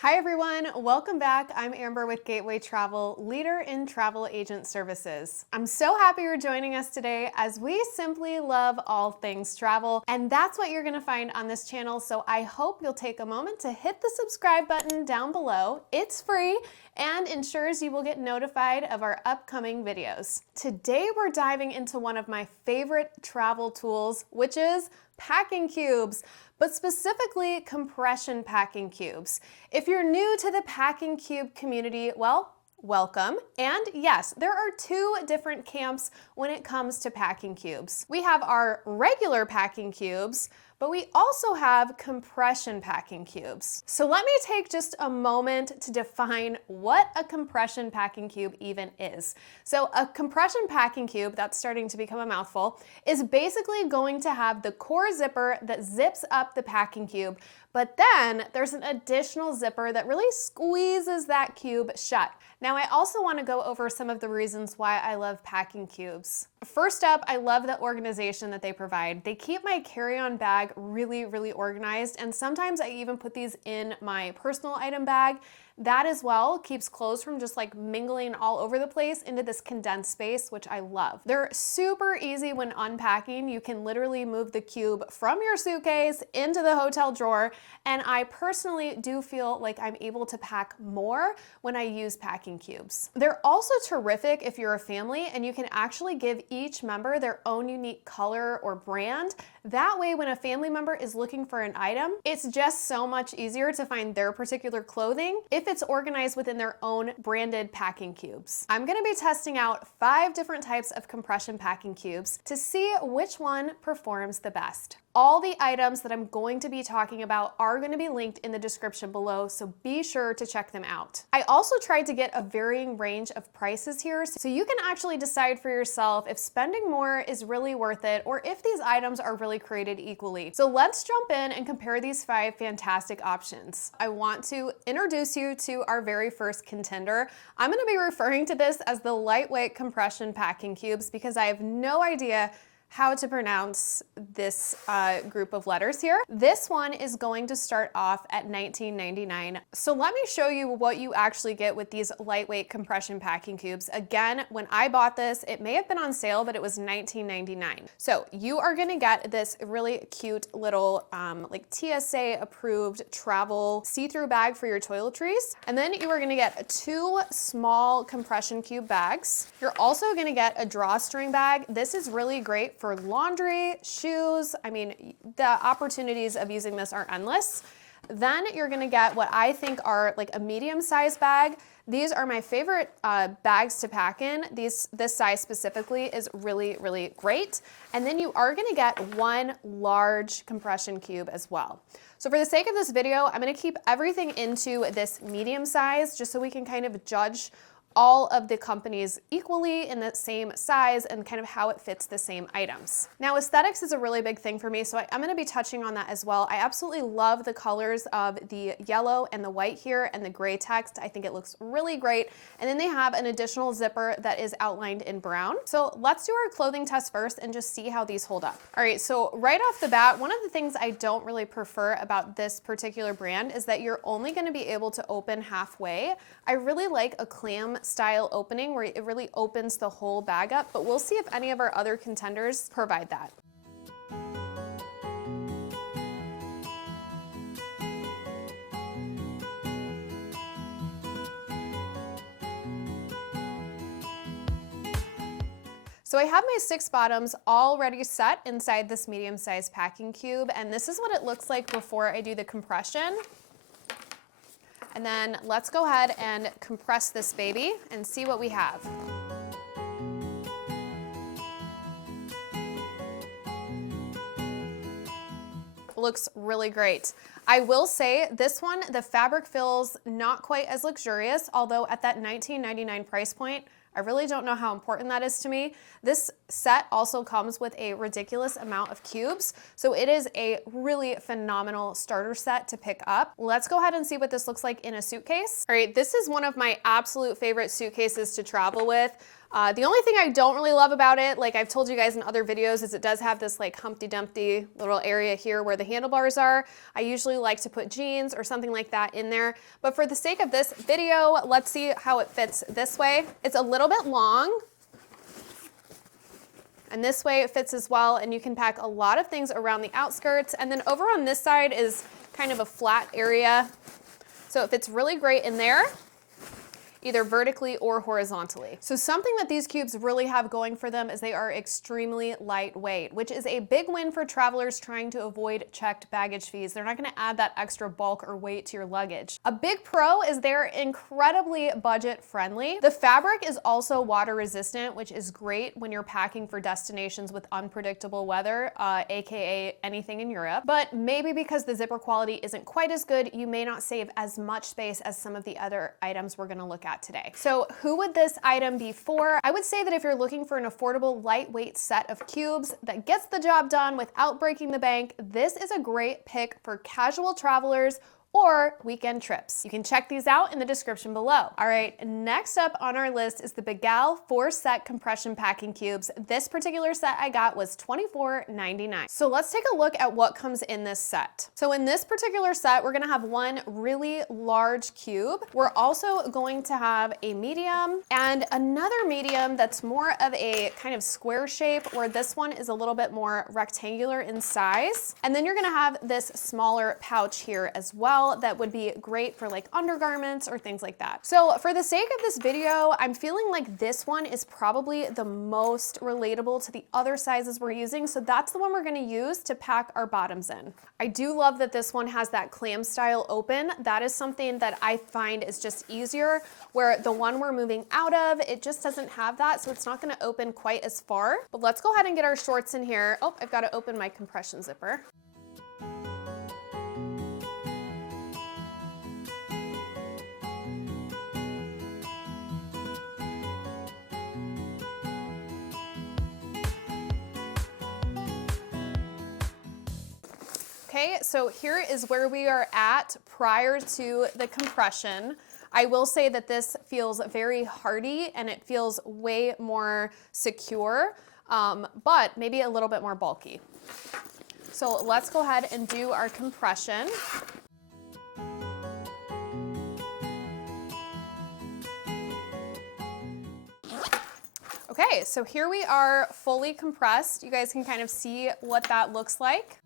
Hi everyone, welcome back. I'm Amber with Gateway Travel, leader in travel agent services. I'm so happy you're joining us today as we simply love all things travel, and that's what you're gonna find on this channel, so I hope you'll take a moment to hit the subscribe button down below. It's free and ensures you will get notified of our upcoming videos. Today we're diving into one of my favorite travel tools, which is packing cubes, but specifically compression packing cubes. If you're new to the packing cube community, well, welcome. And yes, there are two different camps when it comes to packing cubes. We have our regular packing cubes, but we also have compression packing cubes. So let me take just a moment to define what a compression packing cube even is. So a compression packing cube, that's starting to become a mouthful, is basically going to have the core zipper that zips up the packing cube, but then there's an additional zipper that really squeezes that cube shut. Now, I also want to go over some of the reasons why I love packing cubes. First up, I love the organization that they provide. They keep my carry-on bag really organized, and sometimes I even put these in my personal item bag. That as well keeps clothes from just like mingling all over the place into this condensed space, which I love. They're super easy when unpacking. You can literally move the cube from your suitcase into the hotel drawer, and I personally do feel like I'm able to pack more when I use packing cubes. They're also terrific if you're a family and you can actually give each member their own unique color or brand. That way, when a family member is looking for an item, it's just so much easier to find their particular clothing if it's organized within their own branded packing cubes. I'm gonna be testing out 5 different types of compression packing cubes to see which one performs the best. All the items that I'm going to be talking about are going to be linked in the description below, so be sure to check them out. I also tried to get a varying range of prices here, so you can actually decide for yourself if spending more is really worth it or if these items are really created equally. So let's jump in and compare these 5 fantastic options. I want to introduce you to our very first contender. I'm going to be referring to this as the lightweight compression packing cubes because I have no idea how to pronounce this group of letters here. This one is going to start off at $19.99. So let me show you what you actually get with these lightweight compression packing cubes. Again, when I bought this, it may have been on sale, but it was $19.99. So you are gonna get this really cute little like TSA approved travel see-through bag for your toiletries. And then you are gonna get 2 small compression cube bags. You're also gonna get a drawstring bag. This is really great for laundry, shoes. I mean, the opportunities of using this are endless. Then you're gonna get what I think are like a medium-sized bag. These are my favorite bags to pack in. This size specifically is really great. And then you are gonna get 1 large compression cube as well. So for the sake of this video, I'm gonna keep everything into this medium size just so we can kind of judge all of the companies equally in the same size and kind of how it fits the same items. Now, aesthetics is a really big thing for me, so I'm gonna be touching on that as well. I absolutely love the colors of the yellow and the white here and the gray text. I think it looks really great. And then they have an additional zipper that is outlined in brown. So let's do our clothing test first and just see how these hold up. All right, so right off the bat, one of the things I don't really prefer about this particular brand is that you're only gonna be able to open halfway. I really like a clam style opening where it really opens the whole bag up, but we'll see if any of our other contenders provide that. So I have my 6 bottoms already set inside this medium-sized packing cube, and this is what it looks like before I do the compression. And then let's go ahead and compress this baby and see what we have. Looks really great. I will say this one, the fabric feels not quite as luxurious, although at that $19.99 price point, I really don't know how important that is to me. This set also comes with a ridiculous amount of cubes, so it is a really phenomenal starter set to pick up. Let's go ahead and see what this looks like in a suitcase. All right, this is one of my absolute favorite suitcases to travel with. The only thing I don't really love about it, like I've told you guys in other videos, is it does have this like Humpty Dumpty little area here where the handlebars are. I usually like to put jeans or something like that in there. But for the sake of this video, let's see how it fits this way. It's a little bit long. And this way it fits as well, and you can pack a lot of things around the outskirts. And then over on this side is kind of a flat area. So it fits really great in there, either vertically or horizontally. So something that these cubes really have going for them is they are extremely lightweight, which is a big win for travelers trying to avoid checked baggage fees. They're not gonna add that extra bulk or weight to your luggage. A big pro is they're incredibly budget friendly. The fabric is also water resistant, which is great when you're packing for destinations with unpredictable weather, AKA anything in Europe. But maybe because the zipper quality isn't quite as good, you may not save as much space as some of the other items we're gonna look at today. So who would this item be for? I would say that if you're looking for an affordable, lightweight set of cubes that gets the job done without breaking the bank, this is a great pick for casual travelers or weekend trips. You can check these out in the description below. All right, next up on our list is the Begal 4-set compression packing cubes. This particular set I got was $24.99. So let's take a look at what comes in this set. So in this particular set, we're gonna have one really large cube. We're also going to have a medium and another medium that's more of a kind of square shape, where this one is a little bit more rectangular in size. And then you're gonna have this smaller pouch here as well that would be great for like undergarments or things like that. So for the sake of this video, I'm feeling like this one is probably the most relatable to the other sizes we're using. So that's the one we're gonna use to pack our bottoms in. I do love that this one has that clam style open. That is something that I find is just easier, where the one we're moving out of, it just doesn't have that. So it's not gonna open quite as far. But let's go ahead and get our shorts in here. Oh, I've got to open my compression zipper. Okay, so here is where we are at prior to the compression. I will say that this feels very hardy and it feels way more secure, but maybe a little bit more bulky. So let's go ahead and do our compression. Okay, so here we are fully compressed. You guys can kind of see what that looks like.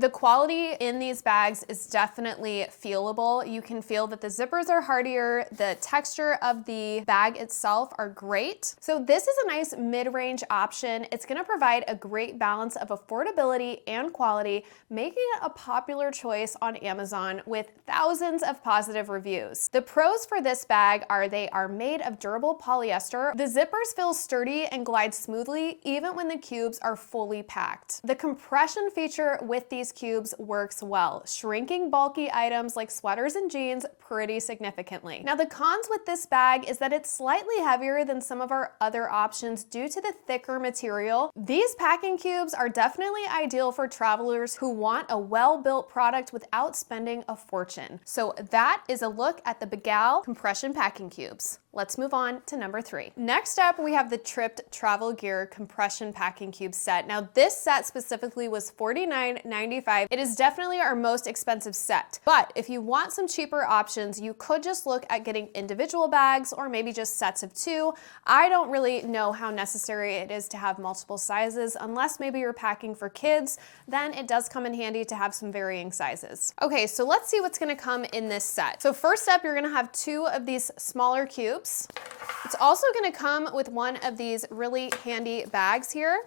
The quality in these bags is definitely feelable. You can feel that the zippers are hardier, the texture of the bag itself are great. So this is a nice mid-range option. It's gonna provide a great balance of affordability and quality, making it a popular choice on Amazon with thousands of positive reviews. The pros for this bag are they are made of durable polyester. The zippers feel sturdy and glide smoothly even when the cubes are fully packed. The compression feature with these cubes works well, shrinking bulky items like sweaters and jeans pretty significantly. Now the cons with this bag is that it's slightly heavier than some of our other options due to the thicker material. These packing cubes are definitely ideal for travelers who want a well-built product without spending a fortune. So that is a look at the Begal compression packing cubes. Let's move on to number 3. Next up, we have the Tripped Travel Gear Compression Packing Cube set. Now this set specifically was $49.95. It is definitely our most expensive set, but if you want some cheaper options, you could just look at getting individual bags or maybe just sets of 2. I don't really know how necessary it is to have multiple sizes unless maybe you're packing for kids, then it does come in handy to have some varying sizes. Okay, so let's see what's gonna come in this set. So first up, you're gonna have 2 of these smaller cubes. It's also gonna come with one of these really handy bags here.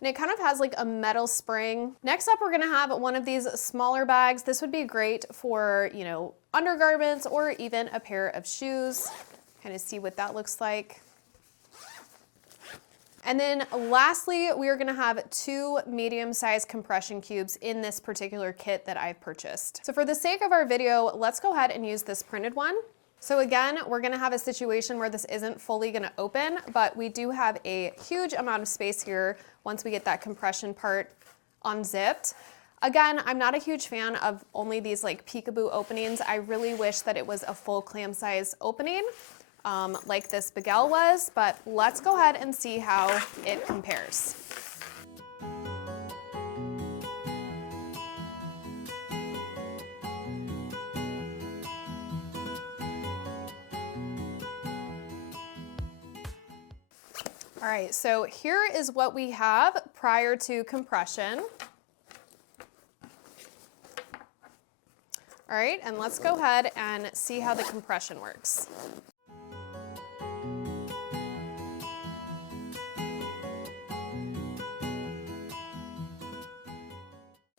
And it kind of has like a metal spring. Next up, we're gonna have one of these smaller bags. This would be great for, you know, undergarments or even a pair of shoes. Kind of see what that looks like. And then lastly, we are gonna have 2 medium-sized compression cubes in this particular kit that I've purchased. So for the sake of our video, let's go ahead and use this printed one. So again, we're gonna have a situation where this isn't fully gonna open, but we do have a huge amount of space here once we get that compression part unzipped. Again, I'm not a huge fan of only these like peekaboo openings. I really wish that it was a full clam size opening like this Bagel was, but let's go ahead and see how it compares. All right, so here is what we have prior to compression. All right, and let's go ahead and see how the compression works.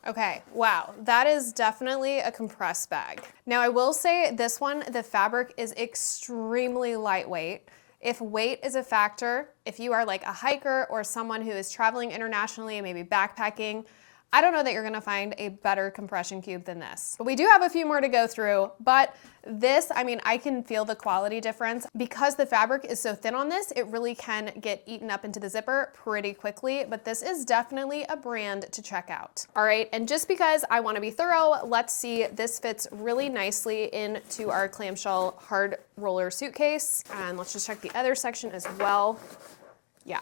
Okay, wow, that is definitely a compressed bag. Now I will say this one, the fabric is extremely lightweight. If weight is a factor, if you are like a hiker or someone who is traveling internationally and maybe backpacking, I don't know that you're gonna find a better compression cube than this. But we do have a few more to go through, but this, I mean, I can feel the quality difference. Because the fabric is so thin on this, it really can get eaten up into the zipper pretty quickly, but this is definitely a brand to check out. All right, and just because I wanna be thorough, let's see, this fits really nicely into our clamshell hard roller suitcase. And let's just check the other section as well. Yeah.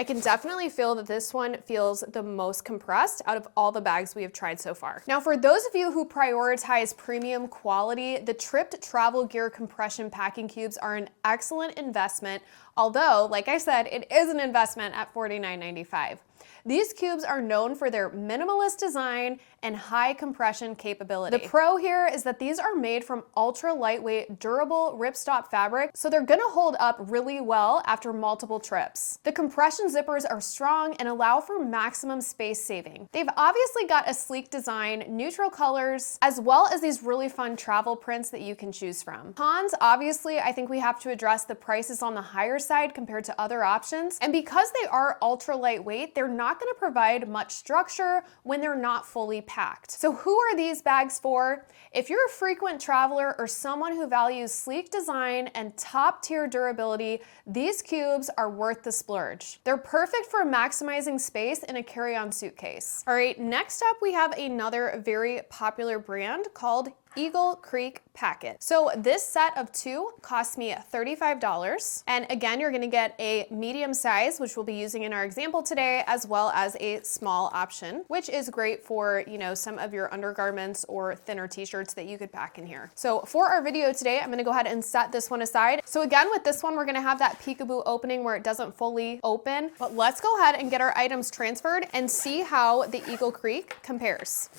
I can definitely feel that this one feels the most compressed out of all the bags we have tried so far. Now, for those of you who prioritize premium quality, the Tripped Travel Gear Compression Packing Cubes are an excellent investment, although, like I said, it is an investment at $49.95. These cubes are known for their minimalist design and high compression capability. The pro here is that these are made from ultra lightweight, durable ripstop fabric, so they're gonna hold up really well after multiple trips. The compression zippers are strong and allow for maximum space saving. They've obviously got a sleek design, neutral colors, as well as these really fun travel prints that you can choose from. Cons, obviously, I think we have to address the prices on the higher side compared to other options, and because they are ultra lightweight, they're not gonna provide much structure when they're not fully packed. So who are these bags for? If you're a frequent traveler or someone who values sleek design and top tier durability, these cubes are worth the splurge. They're perfect for maximizing space in a carry-on suitcase. All right, next up we have another very popular brand called Eagle Creek Packet. So this set of two cost me $35. And again, you're gonna get a medium size, which we'll be using in our example today, as well as a small option, which is great for, you know, some of your undergarments or thinner t-shirts that you could pack in here. So for our video today, I'm gonna go ahead and set this one aside. So again, with this one, we're gonna have that peekaboo opening where it doesn't fully open, but let's go ahead and get our items transferred and see how the Eagle Creek compares.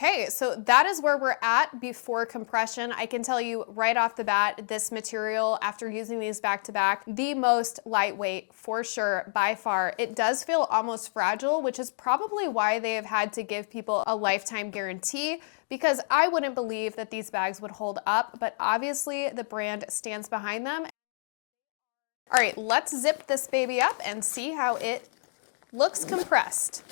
Okay, so that is where we're at before compression. I can tell you right off the bat, this material, after using these back to back, the most lightweight for sure, by far. It does feel almost fragile, which is probably why they have had to give people a lifetime guarantee, because I wouldn't believe that these bags would hold up, but obviously the brand stands behind them. All right, let's zip this baby up and see how it looks compressed.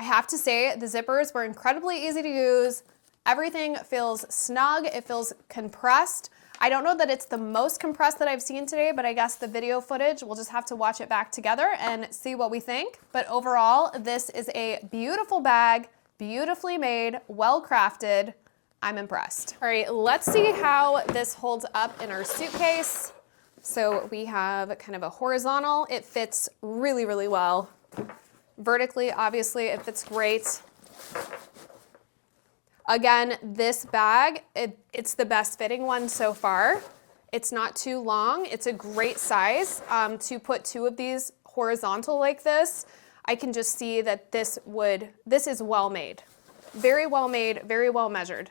I have to say, the zippers were incredibly easy to use. Everything feels snug, it feels compressed. I don't know that it's the most compressed that I've seen today, but I guess the video footage, we'll just have to watch it back together and see what we think. But overall, this is a beautiful bag, beautifully made, well crafted. I'm impressed. All right, let's see how this holds up in our suitcase. So we have kind of a horizontal, it fits really, really well. Vertically, obviously, it fits great. Again, this bag, it's the best fitting one so far. It's not too long. It's a great size to put two of these horizontal like this. I can just see that this is well made. Very well made, very well measured.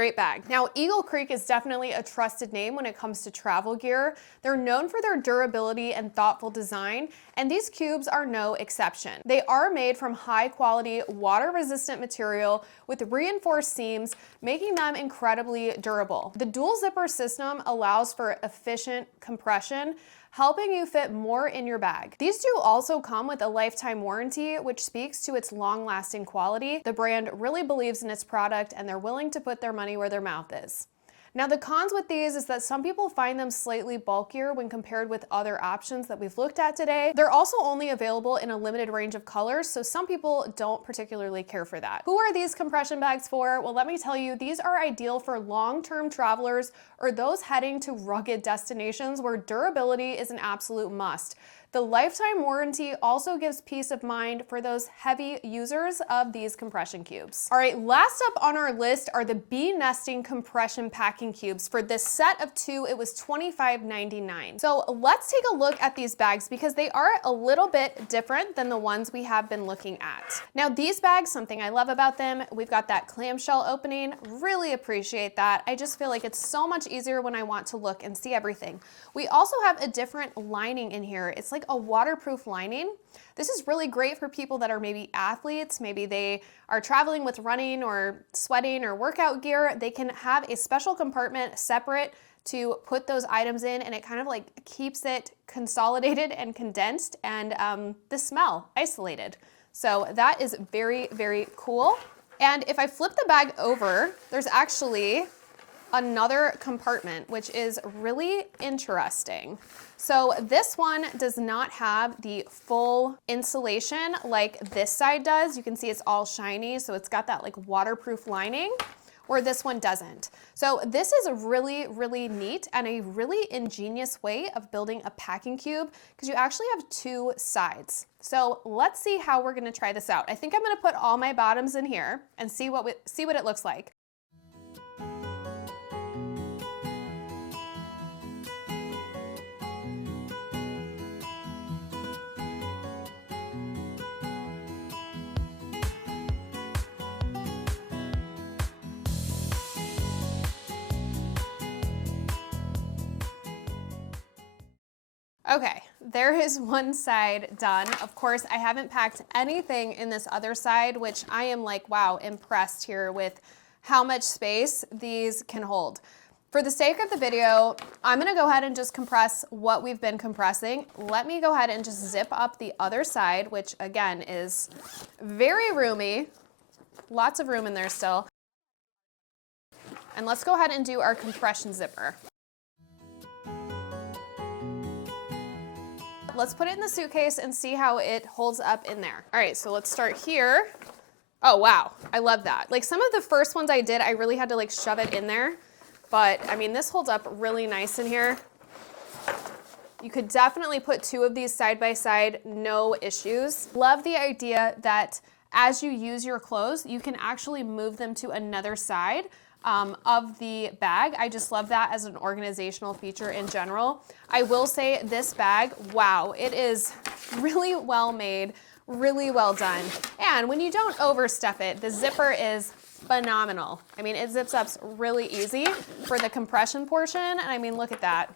Great bag. Now, Eagle Creek is definitely a trusted name when it comes to travel gear. They're known for their durability and thoughtful design, and these cubes are no exception. They are made from high-quality, water-resistant material with reinforced seams, making them incredibly durable. The dual zipper system allows for efficient compression, helping you fit more in your bag. These do also come with a lifetime warranty, which speaks to its long-lasting quality. The brand really believes in its product and they're willing to put their money where their mouth is. Now, the cons with these is that some people find them slightly bulkier when compared with other options that we've looked at today. They're also only available in a limited range of colors, so some people don't particularly care for that. Who are these compression bags for? Well, let me tell you, these are ideal for long-term travelers or those heading to rugged destinations where durability is an absolute must. The lifetime warranty also gives peace of mind for those heavy users of these compression cubes. All right, last up on our list are the bee nesting compression packing cubes. For this set of 2, it was $25.99. So let's take a look at these bags because they are a little bit different than the ones we have been looking at. Now, these bags, something I love about them, we've got that clamshell opening. Really appreciate that. I just feel like it's so much easier when I want to look and see everything. We also have a different lining in here. It's like a waterproof lining. This is really great for people that are maybe athletes, maybe they are traveling with running or sweating or workout gear. They can have a special compartment separate to put those items in, and it kind of like keeps it consolidated and condensed and the smell isolated. So that is very, very cool. And if I flip the bag over, there's actually another compartment, which is really interesting. So this one does not have the full insulation like this side does. You can see it's all shiny, so it's got that like waterproof lining, or this one doesn't. So this is really, really neat and a really ingenious way of building a packing cube because you actually have 2 sides. So let's see how we're gonna try this out. I think I'm gonna put all my bottoms in here and see what it looks like. Okay, there is one side done. Of course, I haven't packed anything in this other side, which I am like, wow, impressed here with how much space these can hold. For the sake of the video, I'm gonna go ahead and just compress what we've been compressing. Let me go ahead and just zip up the other side, which again is very roomy. Lots of room in there still. And let's go ahead and do our compression zipper. Let's put it in the suitcase and see how it holds up in there. All right, so let's start here. Oh, wow, I love that. Like some of the first ones I did, I really had to like shove it in there. But I mean, this holds up really nice in here. You could definitely put 2 of these side by side, no issues. Love the idea that as you use your clothes, you can actually move them to another side of the bag. I just love that as an organizational feature in general. I will say this bag, wow, it is really well made, really well done. And when you don't overstuff it, the zipper is phenomenal. I mean, it zips up really easy for the compression portion. And I mean, look at that.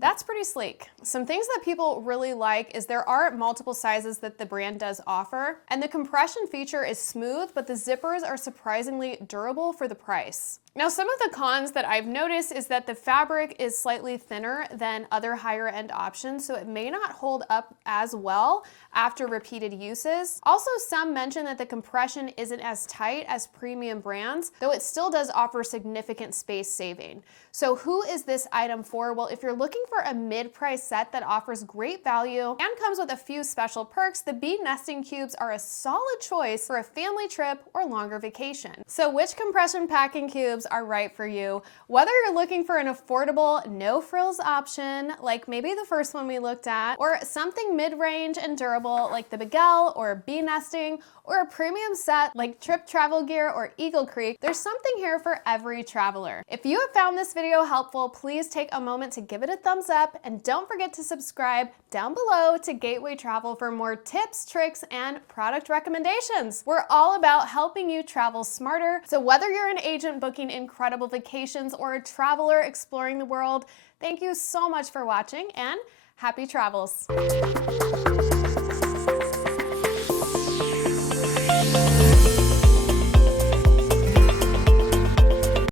That's pretty sleek. Some things that people really like is there are multiple sizes that the brand does offer, and the compression feature is smooth, but the zippers are surprisingly durable for the price. Now, some of the cons that I've noticed is that the fabric is slightly thinner than other higher end options, so it may not hold up as well after repeated uses. Also, some mention that the compression isn't as tight as premium brands, though it still does offer significant space saving. So who is this item for? Well, if you're looking for a mid-price set that offers great value and comes with a few special perks, the bee nesting cubes are a solid choice for a family trip or longer vacation. So which compression packing cubes are right for you? Whether you're looking for an affordable, no frills option, like maybe the first one we looked at, or something mid-range and durable like the Miguel or bee nesting, or a premium set like Trip Travel Gear or Eagle Creek, there's something here for every traveler. If you have found this video helpful, please take a moment to give it a thumbs up and don't forget to subscribe down below to Gateway Travel for more tips, tricks, and product recommendations. We're all about helping you travel smarter, so whether you're an agent booking incredible vacations or a traveler exploring the world. Thank you so much for watching and happy travels.